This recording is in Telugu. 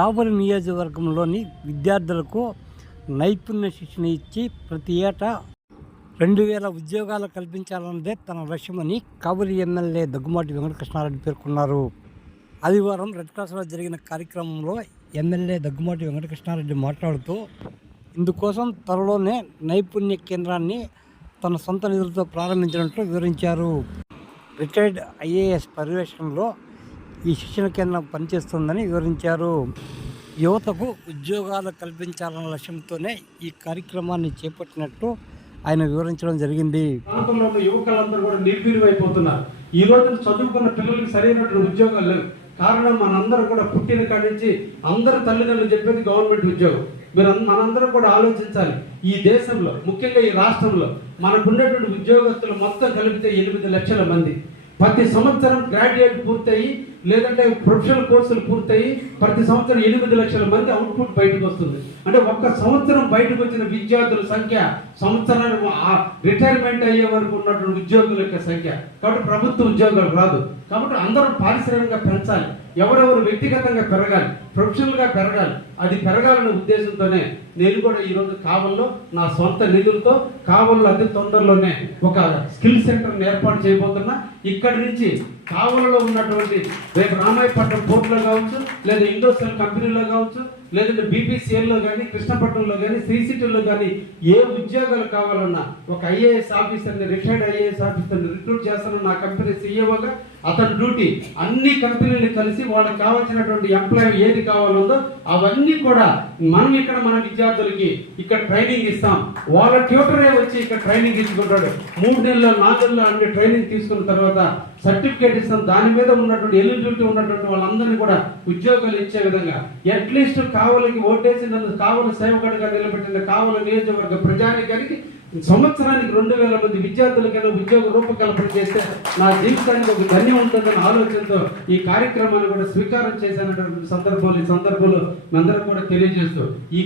కావలి నియోజకవర్గంలోని విద్యార్థులకు నైపుణ్య శిక్షణ ఇచ్చి ప్రతి ఏటా రెండు వేల ఉద్యోగాలు కల్పించాలన్నదే తన లక్ష్యమని కావలి ఎమ్మెల్యే దగ్గుమాటి వెంకటకృష్ణారెడ్డి పేర్కొన్నారు. ఆదివారం రెడ్ క్రాస్లో జరిగిన కార్యక్రమంలో ఎమ్మెల్యే దగ్గుమాటి వెంకటకృష్ణారెడ్డి మాట్లాడుతూ ఇందుకోసం త్వరలోనే నైపుణ్య కేంద్రాన్ని తన సొంత నిధులతో ప్రారంభించినట్లు వివరించారు. రిటైర్డ్ ఐఏఎస్ పర్యవేక్షణలో ఈ శిక్షణ కేంద్రం పనిచేస్తుందని వివరించారు. యువతకు ఉద్యోగాలు కల్పించాలన్న లక్ష్యంతోనే ఈ కార్యక్రమాన్ని చేపట్టినట్టు ఆయన వివరించడం జరిగింది. యువకులందరూ కూడా నిర్వీర్యమైపోతున్నారు ఈ రోజు చదువుకున్న పిల్లలకి సరైనటువంటి ఉద్యోగాలు లేవు. కారణం మనందరం కూడా పుట్టిన కాడి నుంచి అందరు తల్లిదండ్రులు చెప్పేది గవర్నమెంట్ ఉద్యోగం. మీరు మనందరం కూడా ఆలోచించాలి. ఈ దేశంలో ముఖ్యంగా ఈ రాష్ట్రంలో మనకున్నటువంటి ఉద్యోగస్తులు మొత్తం కలిపితే ఎనిమిది లక్షల మంది. ప్రతి సంవత్సరం గ్రాడ్యుయేట్ పూర్తయి లేదంటే ప్రొఫెషనల్ కోర్సులు పూర్తయి ప్రతి సంవత్సరం ఎనిమిది లక్షల మంది అవుట్పుట్ బయటకు వస్తుంది. అంటే ఒక్క సంవత్సరం బయటకు వచ్చిన విద్యార్థుల సంఖ్య సంవత్సరానికి రిటైర్మెంట్ అయ్యే వరకు ఉన్నటువంటి ఉద్యోగుల యొక్క సంఖ్య. కాబట్టి ప్రభుత్వ ఉద్యోగాలు రాదు. కాబట్టి అందరూ పారిశ్రామికంగా పెంచాలి. ఎవరెవరు వ్యక్తిగతంగా పెరగాలి ప్రొఫెషనల్గా పెరగాలి అది పెరగాలనే ఉద్దేశంతోనే నేను కూడా ఈరోజు కావల్లో నా సొంత నిధులతో కావల్లో అతి తొందరలోనే ఒక స్కిల్ సెంటర్ని ఏర్పాటు చేయబోతున్నా. ఇక్కడి నుంచి కావలలో ఉన్నటువంటి రేపు రామాయపట్నం పోర్టులో కావచ్చు లేదా ఇండోస్ట్రియల్ కంపెనీలో కావచ్చు లేదంటే బీపీసీఎల్లో కానీ కృష్ణపట్నంలో కానీ సిసిటీలో కానీ ఏ ఉద్యోగాలు కావాలన్నా ఒక ఐఏఎస్ ఆఫీసర్ని రిటైర్డ్ ఐఏఎస్ ఆఫీసర్ని రిక్రూట్ చేస్తాను నా కంపెనీ సీఈఓగా అతని డ్యూటీ అన్ని కంపెనీలు కలిసి వాళ్ళకి కావాల్సినటువంటి ఎంప్లాయీ ఏది కావాలందో అవన్నీ కూడా మనం ఇక్కడ మన విద్యార్థులకి ఇక్కడ ట్రైనింగ్ ఇస్తాం. వాళ్ళ ట్యూటరే వచ్చి ఇక్కడ ట్రైనింగ్ ఇచ్చుకుంటాడు. మూడు నెలలు నాలుగు నెలలు అన్ని ట్రైనింగ్ తీసుకున్న తర్వాత సర్టిఫికేట్ ఇస్తాం. దాని మీద ఉన్నటువంటి ఎలిజిబిలిటీ ఉన్నటువంటి వాళ్ళందరినీ కూడా ఉద్యోగాలు ఇచ్చే విధంగా అట్లీస్ట్ కావలికి ఓటేసి నన్ను కావలి సేవకుడిగా నిలబెట్టిన కావలి నియోజకవర్గ ప్రజానికానికి సంవత్సరానికి రెండు వేల మంది విద్యార్థులకైనా ఉద్యోగ రూపకల్పన చేస్తే నా జీవితానికి ఒక ధన్యం ఉంటుందన్న ఆలోచనతో ఈ కార్యక్రమాన్ని కూడా స్వీకారం చేశానటువంటి సందర్భంలో ఈ సందర్భంలో మీ అందరూ కూడా తెలియజేస్తూ ఈ